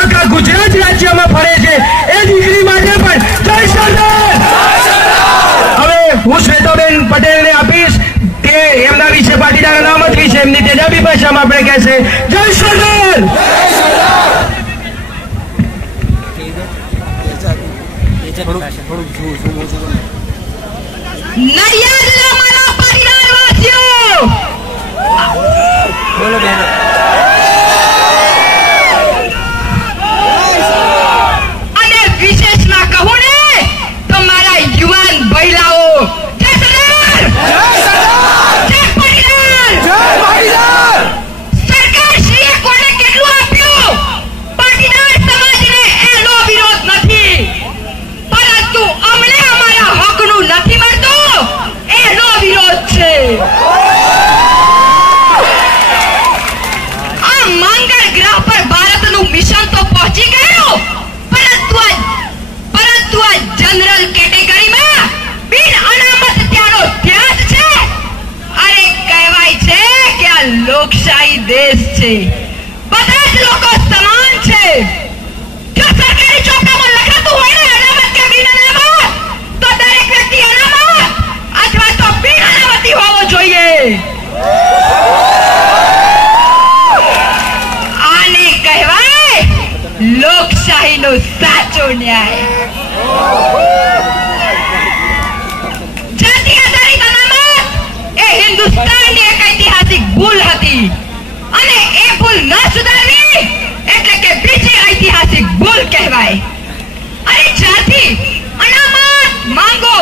આખા ગુજરાત રાજ્યમાં ફરે છે એ દીકરી માટે પણ જય સરદાર. હવે હું શ્વેતાબેન પટેલને આપીશ કે એમના વિશે પાટીદાર અનામત વિશે એમની તેજાબી ભાષામાં આપણે કહેશે જય સરદાર. નડિયાદના મારા પરિવારવાસીઓ બોલો બહેનો અને વિશેષમાં કહું ને તો મારા યુવાન મહિલાઓ જય સરદાર જય સરદાર જય પાટીદાર જય પાટીદાર. સરકારશ્રીએ કોને કેટલું આપ્યું પાટીદાર સમાજને એનો વિરોધ નથી પરંતુ અમને અમારા હકનું નથી મળતું એનો વિરોધ છે. આ મંગળ ગ્રહ પર ભારતનું મિશન તો પહોંચી ગયું પરંતુ આ જનરલ કેટેગરીમાં બિન અનામત ત્યાંનો ત્યાગ છે. અરે કહેવાય છે કે આ લોકશાહી દેશ છે, બધા જ લોકો સમાન છે. જો સરકારી ચોપડામાં લખાતું હોય ને અનામત કે બિન અનામત તો દરેક વ્યક્તિ અનામત અથવા તો બિન અનામતી હોવો જોઈએ. આને કહેવાય લોકશાહીનો સાચો ન્યાય. જાતિ આધારિત અનામત એ હિન્દુસ્તાનની એક ઐતિહાસિક ભૂલ હતી અને એ ભૂલ ન સુધારવી એટલે કે બીજી ઐતિહાસિક ભૂલ કહેવાય. અને જ્યારથી અનામત માંગો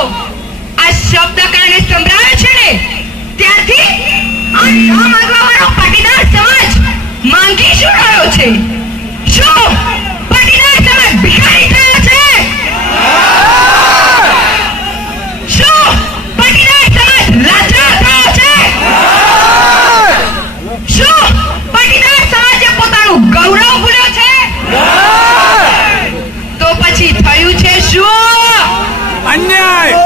આ શબ્દ કાને સંભળાયો છે ને ત્યારથી આ ન માંગવા વાળો પાટીદાર સમાજ માંગી શું રહ્યો છે? શું પાટીદાર સમાજ ભિખારી થયો છે? શું પાટીદાર સમાજ લાચાર થયો છે? શું પાટીદાર સમાજે પોતાનું ગૌરવ ભૂલ્યો છે? તો પછી થયું છે શું? અન્યાય.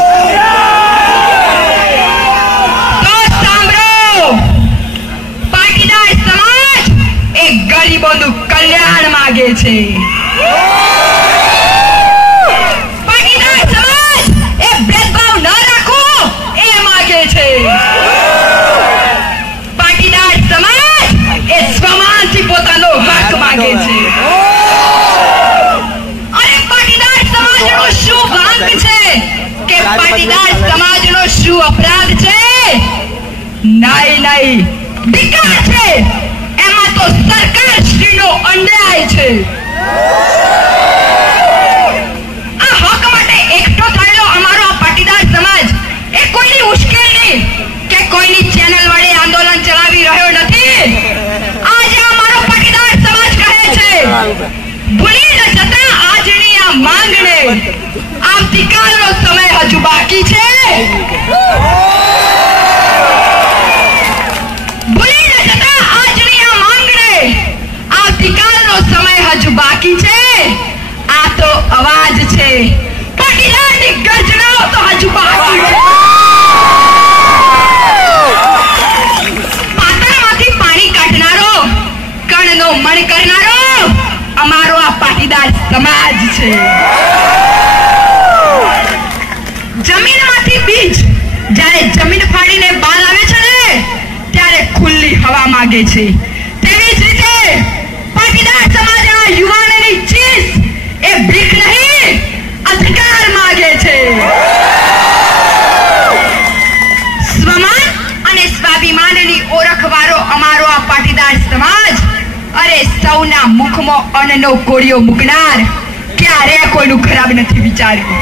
તો સાંભળો, પાટીદાર સમાજ એ ગરીબોનું કલ્યાણ માંગે છે. પાટીદાર સમાજ એ ભેદભાવ ન રાખવો એ માંગે છે. પાટીદાર સમાજ એ સ્વમાનથી પોતાનો હક માંગે છે. અને પાટીદાર સમાજનો શું વાંક છે કે પાટીદાર સમાજનો શું અપરાધ છે? નહીં, વિકાર છે. એમાં તો સરકાર શ્રીનો અન્યાય છે. આ હક માટે એકઠો થયેલો અમારો પાટીદાર સમાજ એ કોઈની ઉશ્કેરણી કે કોઈની ચેનલ વડે આંદોલન ચલાવી રહ્યો નથી. આજે અમારો પાટીદાર સમાજ કહે છે ભૂલી ન જતા આજની આ માંગને આવતીકાલનો સમય હજુ બાકી છે. ભૂલી ન જતા આજની આ માંગને આવતીકાલનો સમય હજુ બાકી છે. આ તો અવાજ છે, પાટીદારની ગર્જનાઓ તો હજુ બાકી છે. પાતાળમાંથી પાણી કાઢનારો, કણનો મણ કરનારો અમારો આ પાટીદાર સમાજ છે. જમીનમાંથી બીજ જ્યારે જમીન ફાડીને બહાર આવે છે ને ત્યારે ખુલ્લી હવા માંગે છે. તેવી જ રીતે પાટીદાર સમાજના યુવાનોની ચીસ એ ભીખ નહીં અધિકાર માંગે છે. સ્વમાન અને સ્વાભિમાનની ઓળખવાળો અમારો આ પાટીદાર સમાજ અરે સૌના મુખમાં અન્નનો કોળિયો મૂકનાર ક્યારે કોઈનું ખરાબ નથી વિચાર્યું.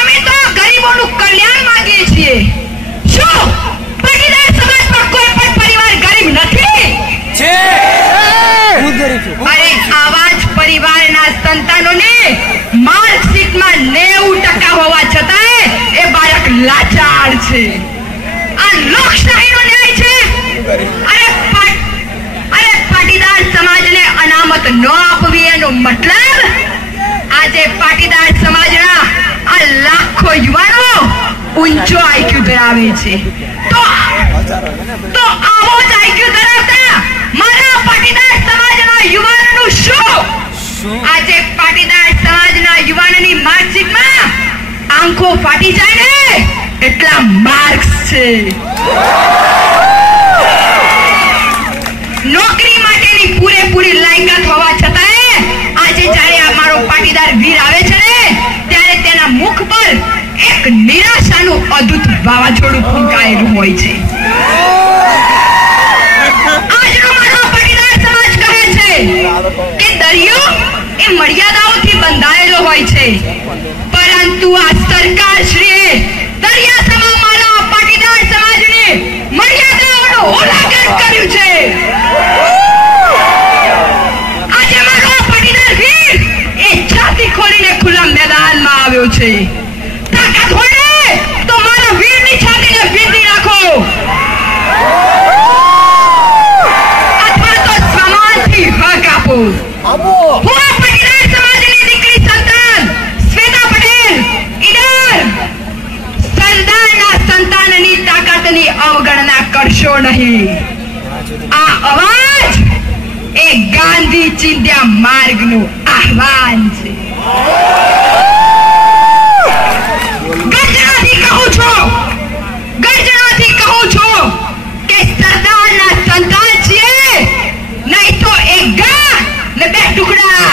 અમે તો ગરીબોનું કલ્યાણ માંગીએ છીએ. શું પાટીદાર સમાજમાં કોઈ પણ પરિવાર ગરીબ નથી? અરે આવા જ પરિવારના સંતાનોને માર્કશીટમાં 90% હોવા છતાં એ બાળક લાચાર છે. આ લોકશાહીનો ન્યાય છે. અરે પાટીદાર સમાજને અનામત ન આપવી એનો મતલબ આજે પાટીદાર સમાજના આ લાખો યુવાનો ઊંચો આઈક્યુ ધરાવે છે. તો આવો જ આઈક્યુ ધરાવતા મારા પાટીદાર સમાજનો યુવાનોનું શું? આજે પાટીદાર સમાજના યુવાનની માર્કશીટમાં આંખો ફાટી જાય ને એટલા માર્ક્સ છે. નોકરી માટેની પૂરેપૂરી લાયકાત હોવા છતાંય આજે જ્યારે અમારો પાટીદાર વીર આવે છે ને ત્યારે તેના મુખ પર એક નિરાશાનું અદ્ભુત વાવાઝોડું ફૂંકાયેલું હોય છે. આજનો મારો પાટીદાર સમાજ કહે છે કે દરિયો એ મર્યાદાઓથી બંધાયેલો હોય છે, પરંતુ આ સરકારશ્રીએ દરિયા સમા મારા પાટીદાર સમાજને મર્યાદાઓનું ઉલ્લંઘન કર્યું છે. આજે મારો પાટીદાર વીર એ છાતી ખોલીને ખુલ્લા મેદાનમાં આવ્યો છે. તાકાત હોય ને તો મારા વીરની છાતીને વીંધી નાખો, અથવા તો સમાનથી હક આપો. હું આ પાટીદાર સમાજની દીકરી સંતાન શ્વેતા પટેલ ઈડર સરદારના સંતાનની તાકાતની અવગણના કરશો નહીં. આ અવાજ એ ગાંધી ચિંધ્યા માર્ગનું આહવાન છે. ગર્જનાથી કહું છું કે સરદારના સંતાન છીએ, નહીં તો એક ગા ને બે ટુકડા.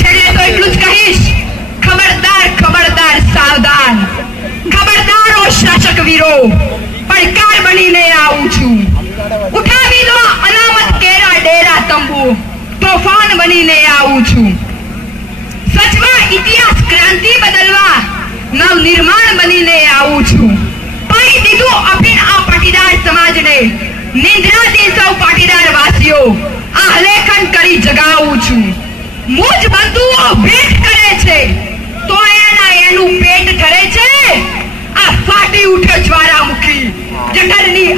છેલ્લે તો એટલું જ કહીશ, ખબરદાર ખબરદાર સાવધાન, ખબરદાર ઓ શાસક વીરો, પડકાર બનીને આવું છું. ઉઠાવી લો અનામત કેરા ડેરા તંબુ, તોફાન બનીને આવું છું. સચવા ઇતિહાસ ક્રાંતિ બદલવા નવ નિર્માણ બનીને આવું છું. પાઈ દીધું અભિન આ પાટીદાર સમાજને, નિંદ્રાથી સૌ પાટીદાર વાસીઓ આલેખન કરી જગાવું છું. મુજ બંધુઓ ભેટ કરે છે તો એનું પેટ ઠરે છે. આ ફાટી ઉઠે જ્વાળામુખી જઠરની